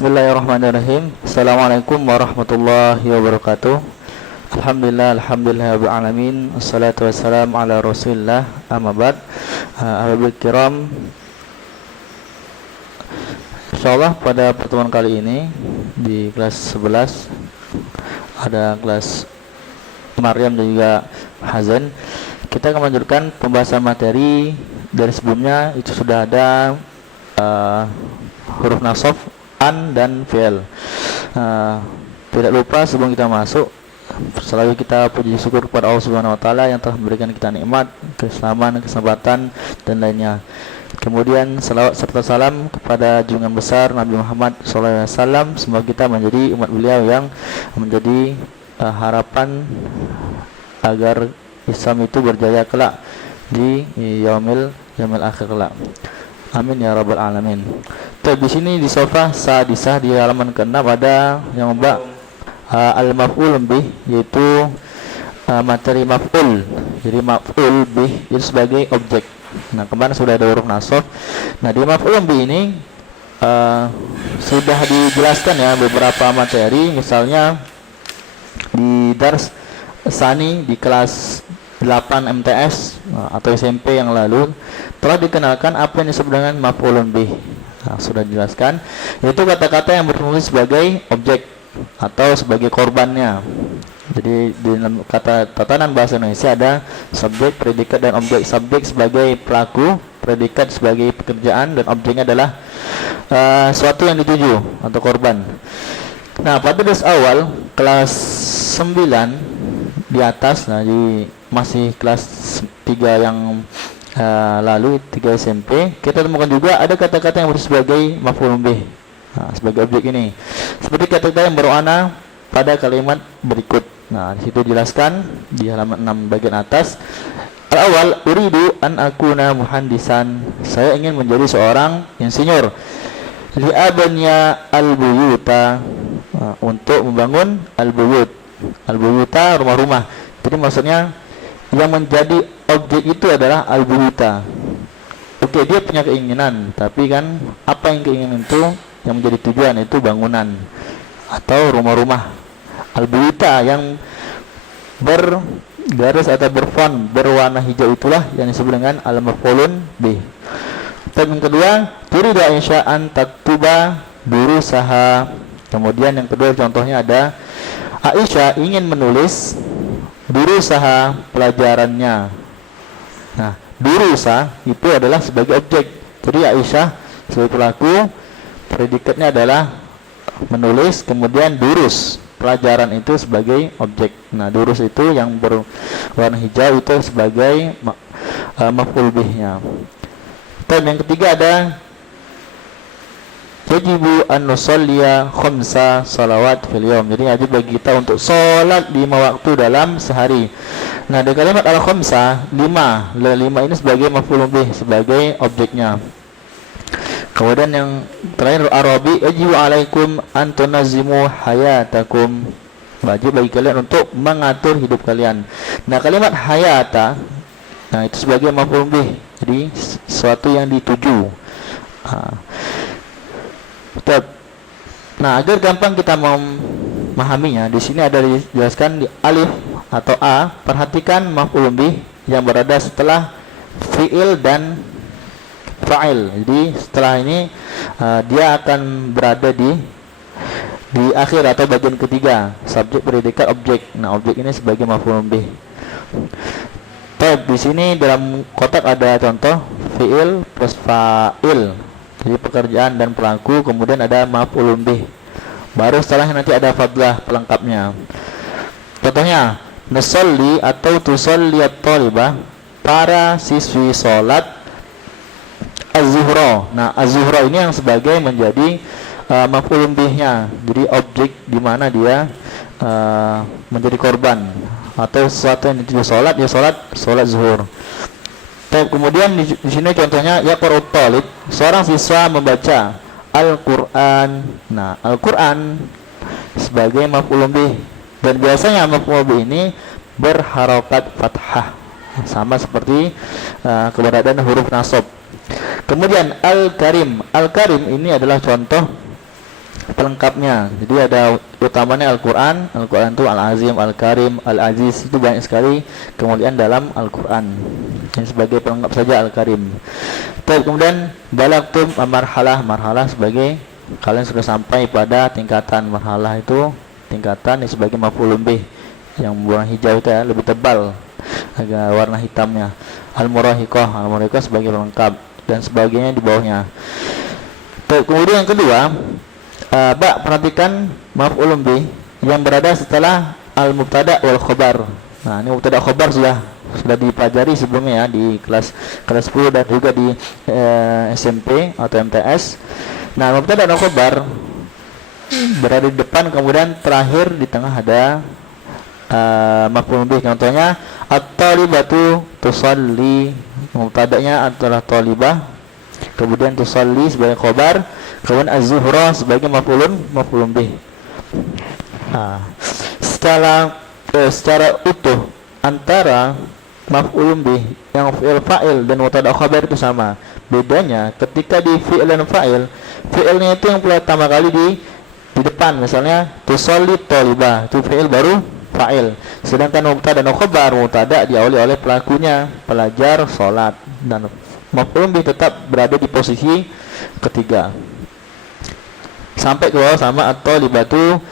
Bismillahirrahmanirrahim. Assalamualaikum warahmatullahi wabarakatuh. Alhamdulillah rabbil alamin. Wassalatu wassalamu ala Rasulillah. Amma ba'd. Ahbabil kiram. Insyaallah pada pertemuan kali ini di kelas 11 ada kelas Maryam dan juga Hazan. Kita akan melanjutkan pembahasan materi dari sebelumnya. Itu sudah ada huruf nasab, an dan fi'il. Tidak lupa sebelum kita masuk, selalu kita puji syukur kepada Allah Subhanahu wa taala yang telah memberikan kita nikmat, keselamatan, kesempatan dan lainnya. Kemudian salawat serta salam kepada junjungan besar Nabi Muhammad SAW. Semoga kita menjadi umat beliau yang menjadi harapan agar Islam itu berjaya kelak di yaumil akhir kelak. Amin ya rabbal alamin. Di sini di sofa sadisah di halaman ke-6 ada yang membahas al-maf'ul bih, yaitu materi maf'ul. Jadi maf'ul bih itu sebagai objek. Nah, kemarin sudah ada huruf nasab. Nah, di maf'ul bih ini sudah dijelaskan ya beberapa materi. Misalnya di dars Sani di kelas 8 MTS atau SMP yang lalu telah dikenalkan apa yang disebut dengan maf'ulun bih. Nah, sudah dijelaskan, yaitu kata-kata yang berfungsi sebagai objek atau sebagai korbannya. Jadi di dalam kata tatanan bahasa Indonesia ada subjek, predikat dan objek. Subjek sebagai pelaku, predikat sebagai pekerjaan, dan objeknya adalah suatu yang dituju atau korban. Nah, pada dars awal kelas 9 di atas, nah di masih kelas 3 yang lalu 3 SMP, kita temukan juga ada kata-kata yang berfungsi sebagai maf'ul bih. Nah, sebagai objek ini. Seperti kata-kata yang bermakna pada kalimat berikut. Nah, di situ dijelaskan di halaman 6 bagian atas. Al-awwal, uridu an akuna muhandisan. Saya ingin menjadi seorang insinyur. Li abanya al-buyuta. Nah, untuk membangun al-buyut. Al-buyuta rumah-rumah. Jadi maksudnya yang menjadi objek itu adalah al-buyuta. Oke, dia punya keinginan, tapi kan apa yang keinginan itu yang menjadi tujuan itu bangunan atau rumah-rumah. Al-buyuta yang bergaris atau berfont berwarna hijau itulah yang disebut dengan al-maf'ulun bih. Dan yang kedua, turida insya'an taktuba durusaha. Kemudian yang kedua contohnya ada Aisyah ingin menulis durusaha pelajarannya. Nah, durusa itu adalah sebagai objek. Jadi Aisyah sebagai pelaku, predikatnya adalah menulis, kemudian durus pelajaran itu sebagai objek. Nah, durus itu yang berwarna hijau itu sebagai maf'ul bihnya. Dan yang ketiga ada yajibu an nusalliya khamsa salawat fil yawm. Jadi wajib bagi kita untuk salat 5 waktu dalam sehari. Nah, di kalimat al-khamsa 5 ini sebagai maf'ul bih, sebagai objeknya. Kemudian yang terakhir Arabi, yajibu alaikum an tunazzimu hayatakum. Wajib bagi kalian untuk mengatur hidup kalian. Nah, kalimat hayata, nah itu sebagai maf'ul bih. Jadi sesuatu yang dituju. Nah, agar gampang kita memahaminya, di sini ada dijelaskan di alif atau a. Perhatikan maf'ul bih yang berada setelah fi'il dan fa'il. Jadi setelah ini dia akan berada di akhir atau bagian ketiga, subjek, predikat, objek. Nah, objek ini sebagai maf'ul bih. Di sini dalam kotak ada contoh fi'il plus fa'il. Jadi pekerjaan dan pelaku, kemudian ada maf'ulun bih. Baru setelahnya nanti ada fadlah pelengkapnya. Contohnya, nusalli atau tusalliyat thalibah, para siswi salat az-zuhra. Nah, az-zuhra ini yang sebagai menjadi maf'ulun bihnya. Jadi objek di mana dia menjadi korban atau sesuatu yang dituju salat, ya salat zuhur. Kemudian di sini contohnya yaqra'ut talib, seorang siswa membaca Al-Qur'an. Nah, Al-Qur'an sebagai maf'ul bih, dan biasanya maf'ul bih ini berharokat fathah, sama seperti keberadaan huruf nasab. Kemudian Al-Karim. Al-Karim ini adalah contoh pelengkapnya. Jadi ada utamanya Al-Quran. Al-Quran itu Al-Azim, Al-Karim, Al-Aziz, itu banyak sekali kemuliaan dalam Al-Quran. Yang sebagai pelengkap saja Al-Karim. Kemudian balagtum marhalah. Marhalah sebagai kalian sudah sampai pada tingkatan. Marhalah itu tingkatan yang sebagai maf'ulun bih, yang warna hijau itu ya, lebih tebal, agak warna hitamnya. Al-Murahiqah. Al-Murahiqah sebagai pelengkap dan sebagainya di bawahnya. Kemudian yang kedua, perhatikan maf'ulun bih yang berada setelah al-mubtada wal khobar. Nah, ini mubtada khobar sudah dipelajari sebelumnya ya di kelas 10 dan juga di SMP atau MTS. Nah, mubtada dan khobar berada di depan, kemudian terakhir di tengah ada maf'ulun bih. Contohnya at-talibatu tusalli, mubtadanya adalah talibah, kemudian tusalli sebagai khobar, kemudian az-zuhra sebagai maf'ulun bih. Secara utuh antara maf'ulun bih yang fi'il fa'il dan mubtada khabar itu sama. Bedanya ketika di fi'il dan fa'il, fi'ilnya itu yang pertama kali di depan. Misalnya tusalli talibah, itu fi'il baru fa'il. Sedangkan mubtada dan khabar, mubtada diawali oleh pelakunya, pelajar salat, dan maf'ulun bih tetap berada di posisi ketiga. Sampai ke bawah sama at-talibatu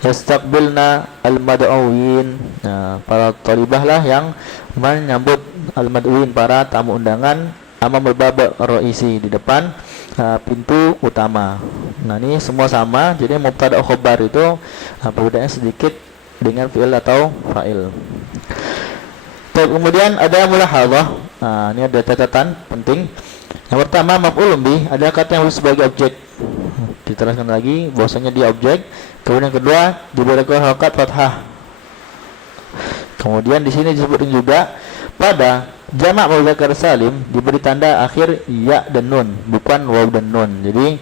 yastaqbilna al-mad'uwin. Nah, para talibah lah yang menyambut al-mad'uwin, para tamu undangan, amamul bab raisi, di depan pintu utama. Nah, ini semua sama. Jadi mubtada khabar itu perbedaannya sedikit dengan fi'il atau fa'il. Kemudian ada mulahadzah. Nah, ini ada catatan penting. Yang pertama, maf'ulun bih ada kata yang sebagai objek. Diteruskan lagi bahwasanya dia objek. Kemudian yang kedua, diberikan harokat fathah. Kemudian di sini disebutkan juga pada jamak mudzakkar salim diberi tanda akhir ya dan nun, bukan waw dan nun. Jadi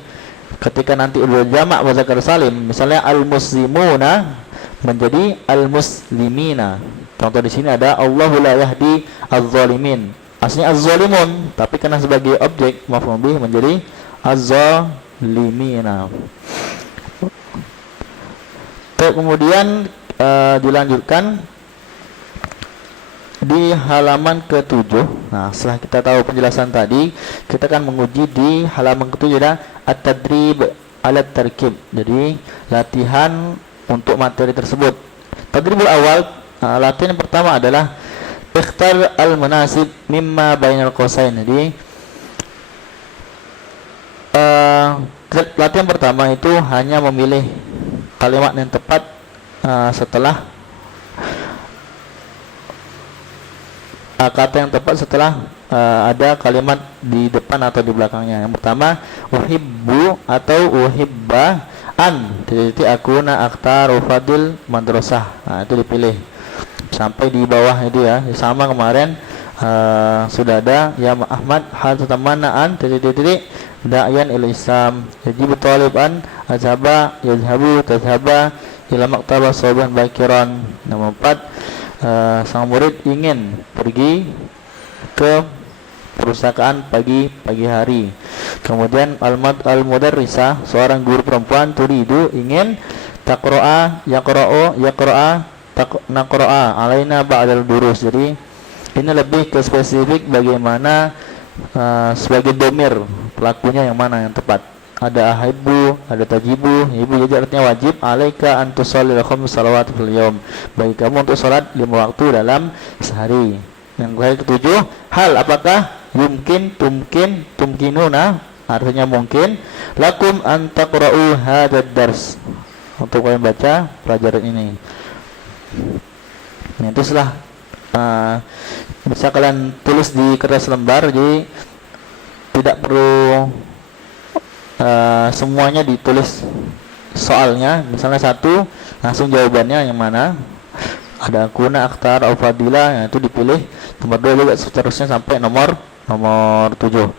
ketika nanti udah jamak mudzakkar salim, misalnya al-muslimuna menjadi al-muslimina. Contoh di sini ada Allahu la yahdi az-zalimin. Aslinya az-zalimun, tapi karena sebagai objek maf'ul bih menjadi az-zalimina. Kemudian dilanjutkan di halaman ke-7. Nah, setelah kita tahu penjelasan tadi, kita akan menguji di halaman ke-7 ada at-tadrib ala tarkib. Jadi latihan untuk materi tersebut. Tadribul awal, latihan yang pertama adalah ikhtar al-munasib mimma bainal qausain. Jadi latihan pertama itu hanya memilih kalimat yang tepat setelah kata yang tepat setelah ada kalimat di depan atau di belakangnya. Yang pertama, uhibbu atau uhibba an titik akuna akhtar ufadil madrasah. Nah, itu dipilih sampai di bawah itu ya. Sama kemarin sudah ada ya Ahmad hal tamanna an titik da'yan il Islam. Jadi betaliban azhaba yazhabu tazhaba ila maktaba saban bakiran. Nomor 4, sang murid ingin pergi ke perpustakaan pagi hari. Kemudian al-mudarrisah, seorang guru perempuan, turidu ingin taqra'a yaqra'u naqra'a alaina ba'dal durus. Jadi ini lebih ke spesifik bagaimana sebagai domir pelakunya yang mana yang tepat. Ada ahibbu, ada tajibu. Ibu jadi artinya wajib. Alaika an tusalli khams salawat fil yaum. Bagi kamu untuk salat 5 waktu dalam sehari. Yang ke-7, hal apakah yumkin tumkinuna, artinya mungkin, lakum an taqra'u hadzal dars, untuk kalian baca pelajaran ini. Nah, itu setelah bisa kalian tulis di kertas lembar, jadi tidak perlu semuanya ditulis soalnya. Misalnya 1 langsung jawabannya yang mana, ada kuna, akhtar, au fadilah, itu dipilih. Nomor 2 juga seterusnya sampai nomor 7.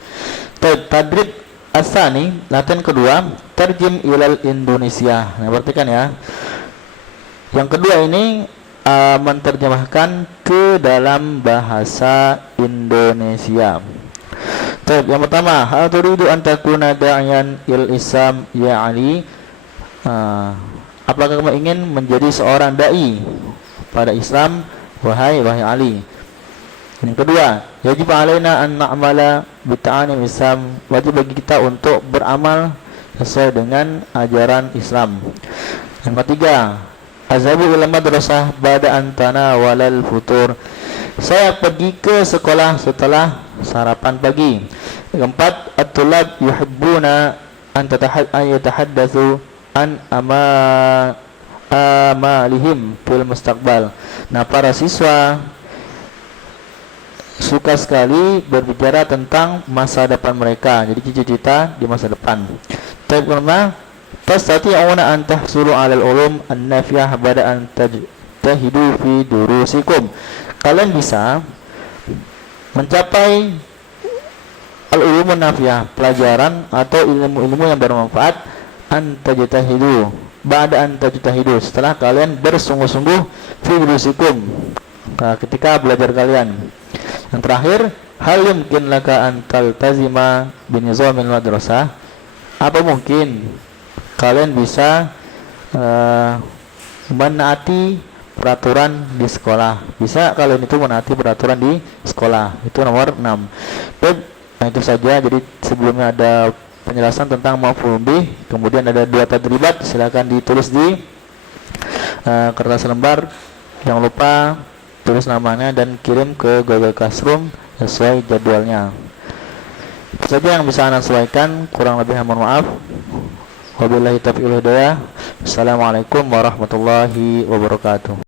Tadrib asani, latihan kedua, terjem ilal Indonesia. Nah, perhatikan ya. Yang kedua ini menerjemahkan ke dalam bahasa Indonesia. Yang pertama, hal turidu an takuna da'iyan il Islam ya Ali. Apakah kamu ingin menjadi seorang dai pada Islam, wahai Ali? Yang kedua, yajib alaina an na'mala bi ta'alim Islam. Wajib bagi kita untuk beramal sesuai dengan ajaran Islam. Yang ketiga, azhabu ila madrasah ba'da an tanawalal futur. Saya pergi ke sekolah setelah sarapan pagi. Yang keempat, at-tulab yuhibbuna an yatahaddatsu an amalihim fil mustaqbal. Nah, para siswa suka sekali berbicara tentang masa depan mereka, jadi cita-cita di masa depan. Pertama, tastati'una an tahsulu 'alal ulum an-nafiyah ba'da an tajtahidu fi durusikum. Kalian bisa mencapai al-ulumun nafiyah, pelajaran atau ilmu-ilmu yang bermanfaat, an tajtahidu ba'da an tajtahidu, setelah kalian bersungguh-sungguh fi durusikum, ketika belajar kalian. Yang terakhir, hal yumkin laka an taltazima binizamil madrasah. Apa mungkin kalian bisa menaati peraturan di sekolah? Bisa kalian itu menaati peraturan di sekolah. Itu nomor 6. Nah, itu saja. Jadi sebelumnya ada penjelasan tentang maf'ul bih, kemudian ada 2 tadribat, silakan ditulis di kertas lembar. Jangan lupa tulis namanya dan kirim ke Google Classroom sesuai jadwalnya. Itu saja yang bisa Anda sesuaikan, kurang lebih mohon maaf. Wabillahi taufiq wal hidayah. Assalamualaikum warahmatullahi wabarakatuh.